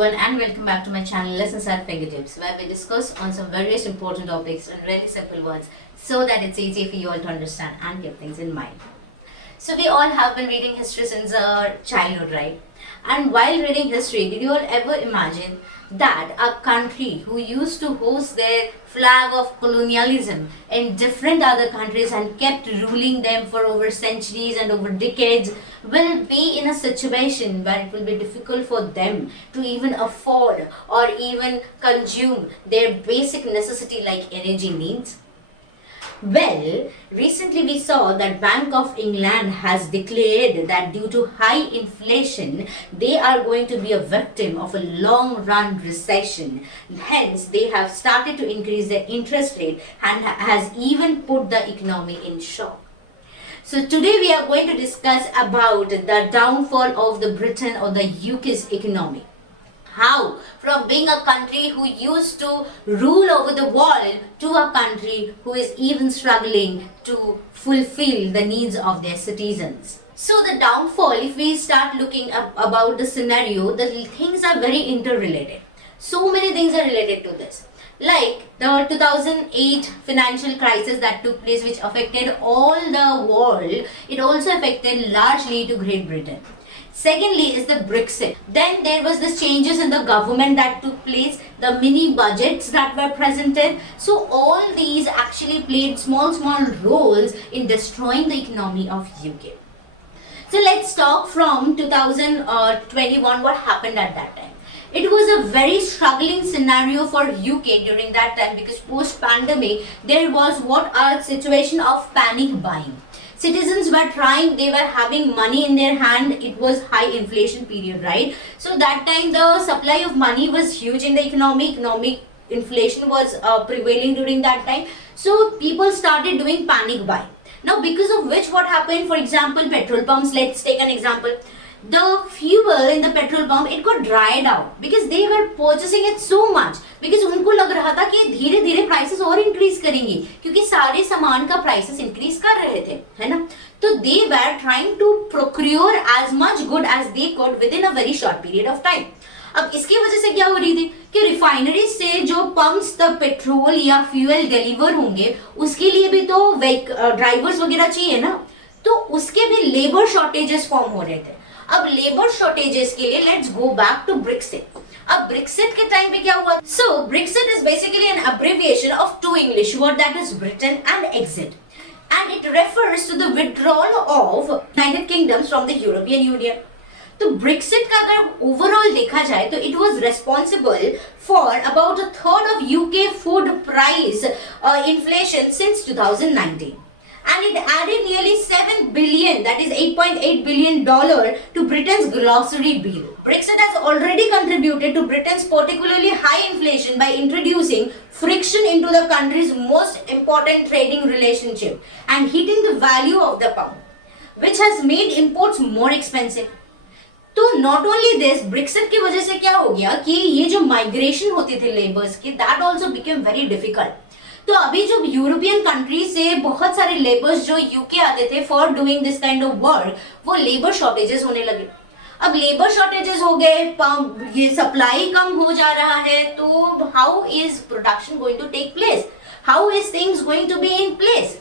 everyone and welcome back to my channel Lessons at Fingertips, where we discuss on some various important topics in really simple words so that it's easy for you all to understand and keep things in mind. So we all have been reading history since our childhood, right? And while reading history, did you all ever imagine that a country who used to host their flag of colonialism in different other countries and kept ruling them for over centuries and over decades will be in a situation where it will be difficult for them to even afford or even consume their basic necessity like energy needs? Well, recently we saw that Bank of England has declared that due to high inflation, they are going to be a victim of a long run recession. Hence, they have started to increase their interest rate and has even put the economy in shock. So today we are going to discuss about the downfall of the Britain or the UK's economy. How from being a country who used to rule over the world to a country who is even struggling to fulfill the needs of their citizens. So the downfall, if we start looking up about the scenario, the things are very interrelated. So many things are related to this. Like the 2008 financial crisis that took place, which affected all the world, it also affected largely to Great Britain. Secondly is the Brexit. Then there was this changes in the government that took place, the mini budgets that were presented. So all these actually played small roles in destroying the economy of UK. So let's talk from 2021 what happened at that time. It was a very struggling scenario for UK during that time because post-pandemic there was what a situation of panic buying. Citizens were trying, they were having money in their hand, it was high inflation period, right? So that time the supply of money was huge in the economic inflation was prevailing during that time. So people started doing panic buying. Now because of which what happened, for example, petrol pumps, let's take an example. The fuel in the petrol pump, it got dried out because they were purchasing it so much because उनको लग रहा था कि धीरे धीरे prices और increase करेंगे क्योंकि सारे सामान का prices increase कर रहे थे, है ना? तो they were trying to procure as much good as they could within a very short period of time. अब इसकी वजह से क्या हो रही थी कि रिफाइनरी से जो पंप्स द पेट्रोल या फ्यूल डिलीवर होंगे उसके लिए भी तो ड्राइवर्स वगैरह चाहिए ना, तो उसके भी लेबर शॉर्टेजेस फॉर्म हो रहे थे. अब लेबर शॉर्टेजेस के लिए let's go back to Brexit. अब ब्रेक्सिट के टाइम पे क्या हुआ? So Brexit is basically an abbreviation of two English word that is Britain and exit, and it refers to the withdrawal of United Kingdoms from the European Union. तो ब्रेक्सिट का अगर ओवरऑल देखा जाए तो it was responsible for about a third of UK food price inflation since 2019. And it added nearly 7 billion, that is $8.8 billion to Britain's grocery bill. Brexit has already contributed to Britain's particularly high inflation by introducing friction into the country's most important trading relationship and hitting the value of the pound, which has made imports more expensive. तो not only this, Brexit की वजह से क्या हो गया कि ये जो माइग्रेशन होते थे लेबर्स की, that also became very difficult. तो अभी जो यूरोपियन कंट्री से बहुत सारे लेबर्स जो यूके आते थे for doing this kind of work, वो लेबर शॉर्टेजेस होने लगे. अब लेबर शॉर्टेजेस हो गए, ये सप्लाई कम हो जा रहा है, तो how is production going to take place, how is things going to be in place.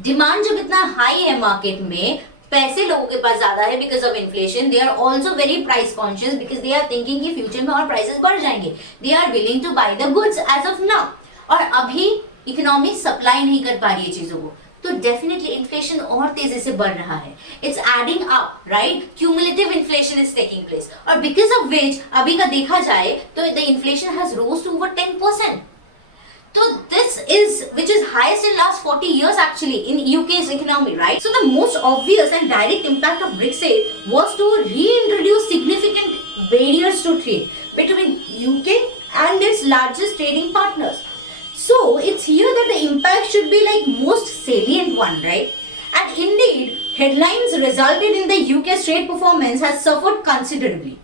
Demand जब इतना हाई है मार्केट में, पैसे लोगों के पास ज्यादा है because of inflation, they are also very price conscious because they are thinking कि फ्यूचर में और प्राइसेस बढ़ जाएंगे. They are willing to buy the goods as of now. और अभी इकोनॉमी सप्लाई नहीं कर पा रही है चीजों को, तो डेफिनेटली इन्फ्लेशन और तेजी से बढ़ रहा है. It's adding up, right? Cumulative inflation is taking place, और बिकॉज ऑफ विच अभी का देखा जाए तो the inflation has rose to over 10%. So this is which is highest in last 40 years actually in UK's economy, right? So the most obvious and direct impact of Brexit was to reintroduce significant barriers to trade between UK and its largest trading partners. So it's here that the impact should be like most salient one, right? And indeed, headlines resulted in the UK's trade performance has suffered considerably.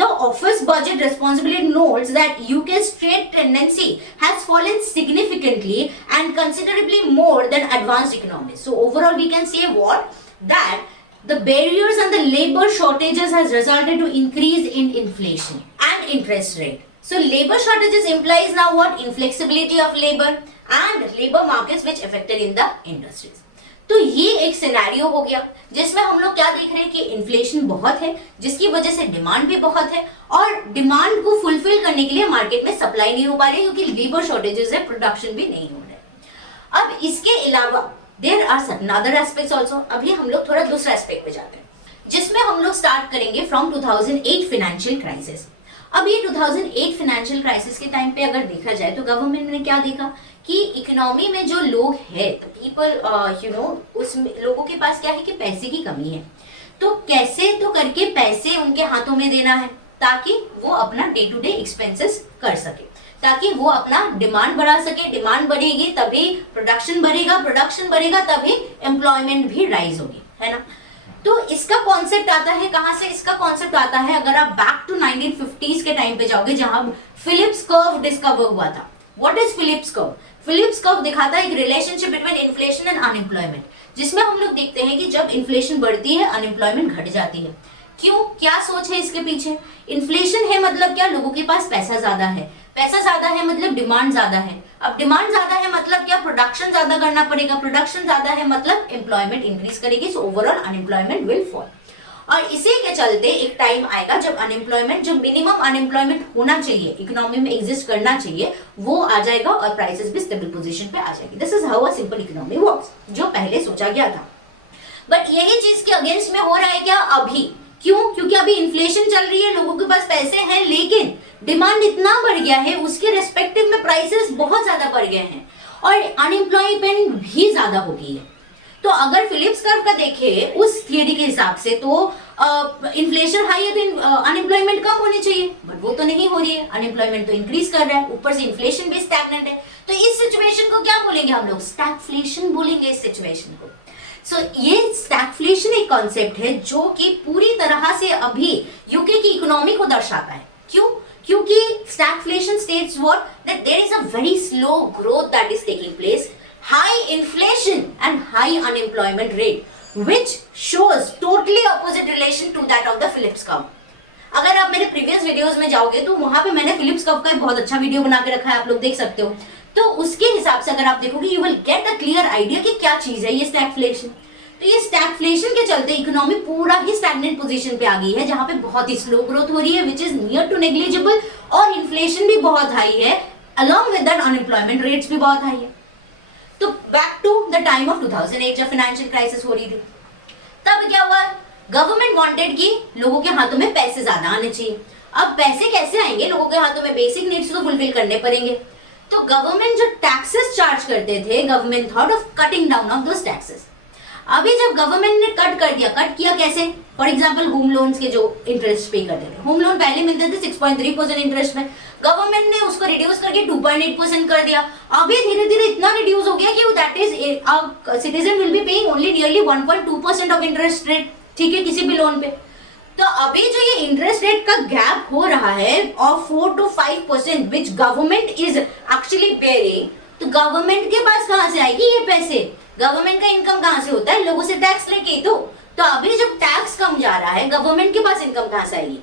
The office budget responsibility notes that UK's trade tendency has fallen significantly and considerably more than advanced economies. So overall we can say what? That The barriers and the labor shortages has resulted to increase in inflation and interest rate. So labor shortages implies now what? Inflexibility of labor and labor markets which affected in the industries. तो ये एक सिनेरियो हो गया जिसमें हम लोग क्या देख रहे हैं कि इन्फ्लेशन बहुत है, जिसकी वजह से डिमांड भी बहुत है, और डिमांड को फुलफिल करने के लिए मार्केट में सप्लाई नहीं हो पा रही क्योंकि लेबर शॉर्टेजेस है, प्रोडक्शन भी नहीं हो रहा है। अब इसके अलावा there are certain other aspects also. अभी हम लोग थोड़ा दूसरा एस्पेक्ट पे जाते हैं जिसमें हम लोग स्टार्ट करेंगे फ्रॉम 2008 फाइनेंशियल क्राइसिस। अब ये 2008 फाइनेंशियल क्राइसिस के टाइम पे अगर देखा जाए तो गवर्नमेंट ने क्या देखा कि इकोनॉमी में जो लोग हैं, पीपल उस लोगों के पास क्या है कि पैसे की कमी है, तो कैसे तो करके पैसे उनके हाथों में देना है ताकि वो अपना डे टू डे एक्सपेंसेस कर सके, ताकि वो अपना डिमांड बढ़ा सके। डिमांड बढ़ेगी तभी प्रोडक्शन बढ़ेगा, प्रोडक्शन बढ़ेगा तभी एम्प्लॉयमेंट भी राइज होगी, है ना। तो इसका कॉन्सेप्ट आता है कहां से? इसका कॉन्सेप्ट आता है अगर आप बैक टू 1950s के टाइम पे जाओगे जहां फिलिप्स कर्व डिस्कवर हुआ था। What is Phillips curve? Phillips curve दिखाता है एक relationship between inflation and unemployment, जिसमें हम लोग देखते हैं कि जब इन्फ्लेशन बढ़ती है अनएम्प्लॉयमेंट घट जाती है। क्यों? क्या सोच है इसके पीछे? इन्फ्लेशन है मतलब क्या? लोगों के पास पैसा ज्यादा है, पैसा ज्यादा है मतलब डिमांड ज्यादा है, अब डिमांड ज्यादा है मतलब क्या? प्रोडक्शन ज्यादा करना पड़ेगा, प्रोडक्शन ज्यादा है मतलब एम्प्लॉयमेंट इंक्रीज करेगी, so overall unemployment will fall. और इसी के चलते एक टाइम आएगा जब अनएम्प्लॉयमेंट, जो मिनिमम अनएम्प्लॉयमेंट होना चाहिए, इकोनॉमी में एग्जिस्ट करना चाहिए, वो आ जाएगा और प्राइसेस भी स्टेबल पोजीशन पे आ जाएगी। This is how a simple economy works, जो पहले सोचा गया था। बट यही चीज के अगेंस्ट में हो रहा है क्या अभी? क्यों? क्योंकि अभी इन्फ्लेशन चल रही है, लोगों के पास पैसे हैं, लेकिन डिमांड इतना बढ़ गया है, उसके रेस्पेक्टिव में प्राइसेस बहुत ज्यादा बढ़ गए हैं और अनएम्प्लॉयमेंट भी ज्यादा हो गई है। तो अगर फिलिप्स कर्व का देखें उस थियरी के हिसाब से तो इन्फ्लेशन हाई है तो अनएम्प्लॉयमेंट कम होनी चाहिए, बट वो तो नहीं हो रही है, अनएम्प्लॉयमेंट तो इंक्रीज कर रहा है, ऊपर से इन्फ्लेशन भी स्टैग्नेंट है। तो इस सिचुएशन को क्या बोलेंगे हम लोग? स्टैगफ्लेशन बोलेंगे इस सिचुएशन को। सो ये स्टैगफ्लेशन एक कॉन्सेप्ट है जो कि पूरी तरह से अभी यूके की इकोनॉमी को दर्शाता है। क्यों? क्योंकि stagflation states what? That there is a very slow growth that is taking place, high inflation and high unemployment rate, which shows totally opposite relation to that of the Phillips curve. अगर आप मेरे previous videos में जाओगे तो वहां पे मैंने Phillips curve का एक बहुत अच्छा वीडियो बना के रखा है, आप लोग देख सकते हो। तो उसके हिसाब से अगर आप देखोगे you will get a clear idea कि क्या चीज है ये स्टैगफ्लेशन। तो ये स्टैगफ्लेशन के चलते इकोनॉमी पूरा ही स्टैग्नेंट पोजीशन पे आ गई है, जहां पे बहुत ही स्लो ग्रोथ हो रही है, which is near to negligible, और इन्फ्लेशन भी बहुत हाई है, along with that unemployment rates भी बहुत हाई है। तो back to the time of 2008 जब फाइनेंशियल क्राइसिस हो रही थी, तब क्या हुआ? गवर्नमेंट वांटेड कि लोगों के हाथों में पैसे ज्यादा आने चाहिए। अब पैसे कैसे आएंगे? लोगों के हाथों में बेसिक नीड्स तो फुलफिल करने पड़ेंगे। तो गवर्नमेंट जो टैक्सेस चार्ज करते थे, government thought of cutting down of those taxes. अभी जब गवर्नमेंट ने कट कर दिया, कट किया कैसे? फॉर एग्जाम्पल होम लोन्स के जो इंटरेस्ट पे करते थे, होम लोन पहले मिलते थे 6.3% इंटरेस्ट में, गवर्नमेंट ने उसको रिड्यूस करके 2.8% कर दिया। अभी धीरे धीरे इतना रिड्यूस हो गया कि that is citizen will be paying only nearly 1.2% of interest rate, ठीक है, किसी भी लोन पे। तो अभी जो ये इंटरेस्ट रेट का गैप हो रहा है ऑफ 4 to 5% which government is actually bearing, तो गवर्नमेंट के पास कहां से आएगी ये पैसे? गवर्नमेंट का इनकम कहां से होता है? लोगों से टैक्स लेके ही तो अभी जब टैक्स कम जा रहा है, गवर्नमेंट के पास इनकम कहां से आएगी?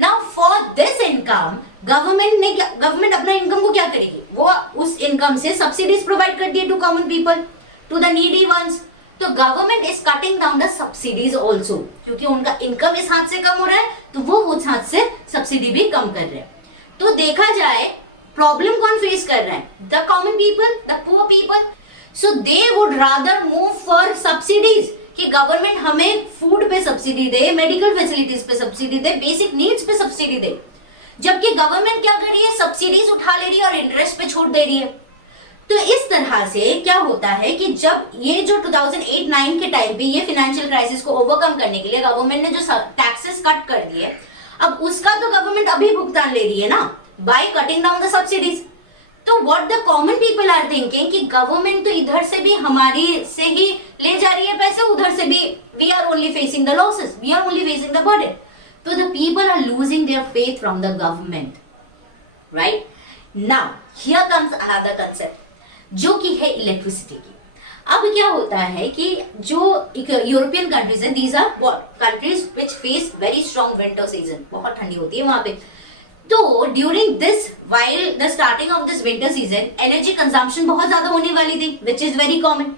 Now for this income government अपना इनकम को क्या करेगी? वो उस इनकम से सब्सिडीज प्रोवाइड कर दिए to common people, to the needy ones. तो government is cutting down the subsidies also, क्योंकि उनका इनकम इस हाथ से कम हो रहा है तो वो उस हाथ से सब्सिडी भी कम कर रहे हैं। तो देखा जाए प्रॉब्लम कौन फेस कर रहा है? The common people, the poor people. So they would rather move for subsidies, कि गवर्नमेंट हमें फूड पे सब्सिडी दे, मेडिकल फैसिलिटीज पे सब्सिडी दे, बेसिक नीड्स पे सब्सिडी दे, जबकि गवर्नमेंट क्या कर रही है? सब्सिडीज उठा ले रही है और इंटरेस्ट पे छूट दे रही है। तो इस तरह से क्या होता है कि जब ये जो 2008-9 के टाइम पे ये फाइनेंशियल क्राइसिस को ओवरकम करने के लिए गवर्नमेंट ने जो टैक्सेस कट कर दिए, अब उसका तो गवर्नमेंट अभी भुगतान ले रही है ना, by cutting down the subsidies. तो what the common people are thinking कि गवर्नमेंट तो इधर से भी हमारी से ही ले जा रही है पैसे, उधर से भी we are only facing the losses, we are only facing the burden. तो the people are losing their faith from the government, right? Now here comes another concept जो कि है इलेक्ट्रिसिटी की। अब क्या होता है कि जो यूरोपियन कंट्रीज हैं, these are countries which face very strong winter season, बहुत ठंडी होती है वहां पे। तो during this while the starting of this winter season energy consumption बहुत ज्यादा होने वाली थी, which is very common.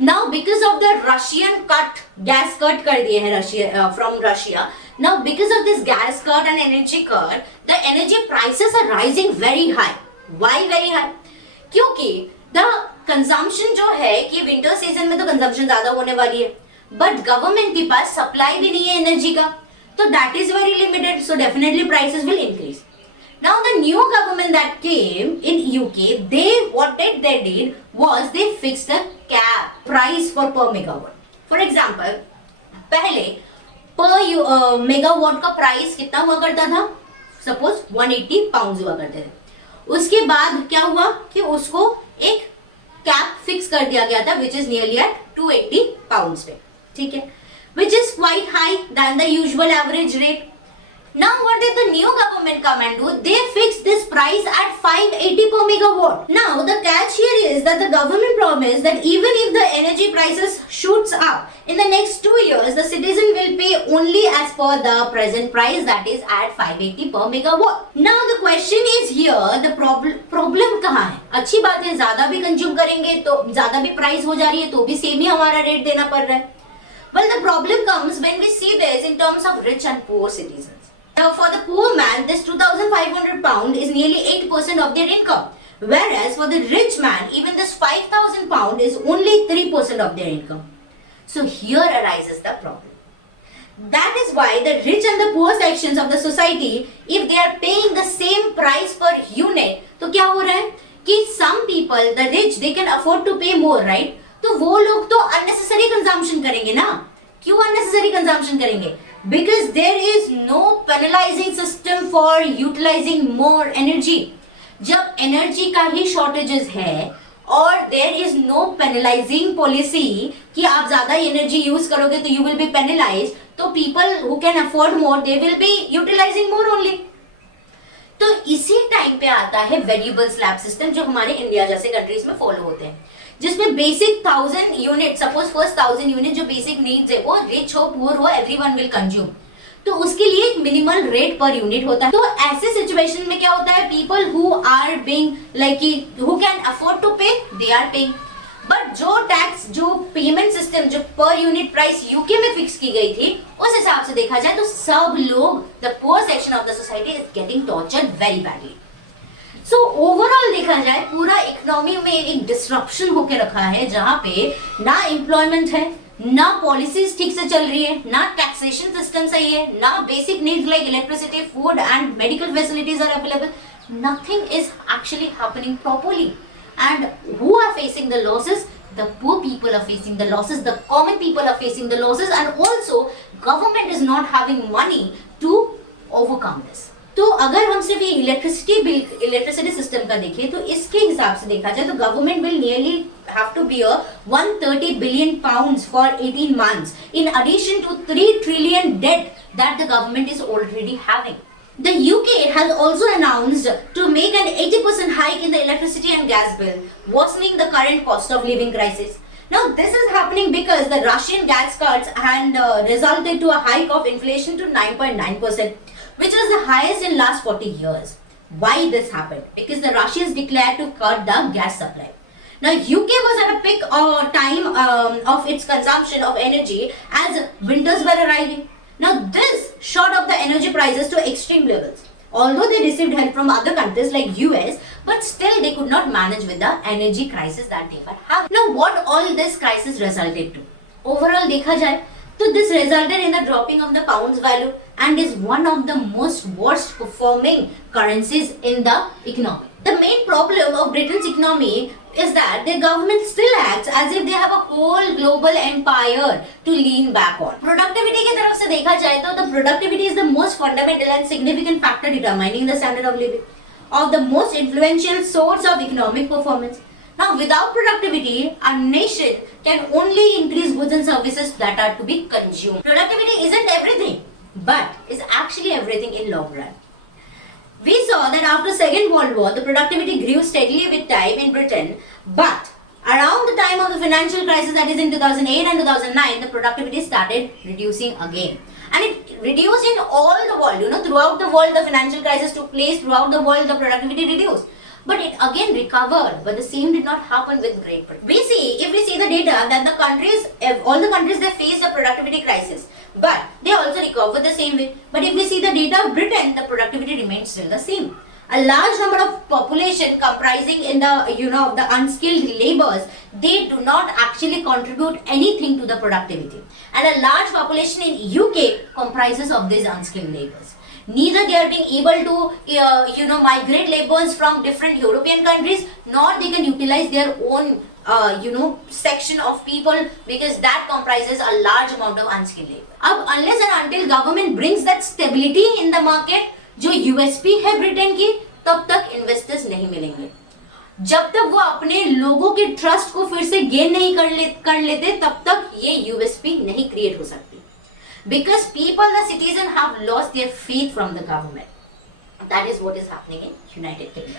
Now because of the Russian cut, gas cut कर दिए हैं Russia from Russia. Now because of this gas cut and energy cut, the energy prices are rising very high. Why very high? क्योंकि the consumption जो है कि winter season में तो कंजम्पशन ज्यादा होने वाली है, बट गवर्नमेंट के पास सप्लाई भी नहीं है एनर्जी का, तो that is very limited, so definitely prices will increase. Now the new government that came in UK, what they did was they fixed the cap price for per megawatt. For example, पहले per megawatt का प्राइस कितना हुआ करता था? Suppose 180 pounds हुआ करते थे। उसके बाद क्या हुआ कि उसको एक कैप फिक्स कर दिया गया था, which is nearly at 280 pounds पे, ठीक है, which is quite high than the usual average rate. Now what did the new government come and do? They fixed this price at 580 per megawatt. Now the catch here is that the government promised that even if the energy prices shoots up in the next 2 years, the citizen will pay only as per the present price, that is at 580 per megawatt. Now the question is here, the problem कहाँ है? अच्छी बात है, ज्यादा भी कंज्यूम करेंगे तो ज्यादा भी प्राइस हो जा रही है, तो भी सेम ही हमारा रेट देना पड़ रहा है। Well, the problem comes when we see this in terms of rich and poor citizens. Now, for the poor man, this 2,500 pound is nearly 8% of their income. Whereas for the rich man, even this 5,000 pound is only 3% of their income. So here arises the problem. That is why the rich and the poor sections of the society, if they are paying the same price per unit, तो क्या हो रहा है कि some people, the rich, they can afford to pay more, right? तो वो लोग तो unnecessary consumption करेंगे ना। क्यों unnecessary consumption करेंगे? Because there is no penalizing system for utilizing more energy. जब energy का ही shortages है और there is no penalizing policy कि आप ज्यादा energy use करोगे तो you will be penalized, तो people who can afford more, they will be utilizing more only. तो इसी टाइम पे आता है वेरिएबल स्लैब सिस्टम, जो हमारे इंडिया जैसे कंट्रीज में फॉलो होते हैं, जिसमें बेसिक 1000 यूनिट, सपोज फर्स्ट 1000 यूनिट जो बेसिक नीड्स है, वो रिच हो पुअर हो एवरीवन विल कंज्यूम, तो उसके लिए एक मिनिमल रेट पर यूनिट होता है। तो ऐसे सिचुएशन में क्या होता है, people who are being like who can afford to pay, they are paying. But जो टैक्स, जो पेमेंट सिस्टम, जो पर यूनिट प्राइस यूके में फिक्स की गई थी, उस हिसाब से देखा जाए तो सब लोग, the poor section of the society is getting tortured very badly. So overall देखा जाए पूरा इकोनॉमी में एक डिसरप्शन होके रखा है, जहां पे ना एम्प्लॉयमेंट है, ना पॉलिसीज ठीक से चल रही है, ना टैक्सेशन सिस्टम सही है, ना basic needs like electricity, food and medical facilities are available. Nothing is actually happening properly, and who are facing the losses? The poor people are facing the losses, the common people are facing the losses, and also government is not having money to overcome this. तो अगर हम सिर्फ ये electricity system का देखें, तो इसके हिसाब से देखा जाए तो government will nearly have to bear 130 billion pounds for 18 months in addition to 3 trillion debt that the government is already having. The UK has also announced to make an 80% hike in the electricity and gas bill, worsening the current cost of living crisis. Now this is happening because the Russian gas cuts and resulted to a hike of inflation to 9.9%, which was the highest in last 40 years. Why this happened? Because the Russians declared to cut the gas supply. Now UK was at a peak time of its consumption of energy as winters were arriving. Now this shot up the energy prices to extreme levels. Although they received help from other countries like US, but still they could not manage with the energy crisis that they were having. Now what all this crisis resulted to? Overall देखा जाए तो this resulted in the dropping of the pound's value and is one of the most worst performing currencies in the economy. The main problem of Britain's economy is that their government still acts as if they have a whole global empire to lean back on. Productivity की तरफ से देखा जाए तो the productivity is the most fundamental and significant factor determining the standard of living of the most influential source of economic performance. Now, without productivity, a nation can only increase goods and services that are to be consumed. Productivity isn't everything, but is actually everything in long run. We saw that after Second World War, the productivity grew steadily with time in Britain, but Around the time of the financial crisis, that is in 2008 and 2009, the productivity started reducing again. And it reduced in all the world, throughout the world the financial crisis took place, throughout the world the productivity reduced. But it again recovered, but the same did not happen with Great Britain. If we see the data that the countries, all the countries, they faced a productivity crisis, but they also recovered the same way. But if we see the data of Britain, the productivity remains still the same. A large number of population comprising in the unskilled laborers, they do not actually contribute anything to the productivity. And a large population in UK comprises of these unskilled laborers. Neither they are being able to migrate laborers from different European countries, nor they can utilize their own section of people, because that comprises a large amount of unskilled labor. Unless and until government brings that stability in the market, जो यूएसपी है ब्रिटेन की, तब तक इन्वेस्टर्स नहीं मिलेंगे. जब तक वो अपने लोगों के ट्रस्ट को फिर से गेन नहीं कर लेते, तब तक ये यूएसपी नहीं क्रिएट हो सकती. Because people, the citizen, have lost their faith from the government. That is what is happening in United Kingdom.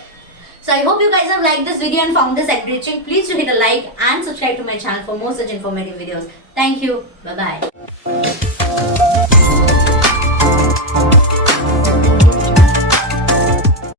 So I hope you guys have liked this video and found this enriching. Please do hit a like and subscribe to my channel for more such informative videos. Thank you. Bye bye.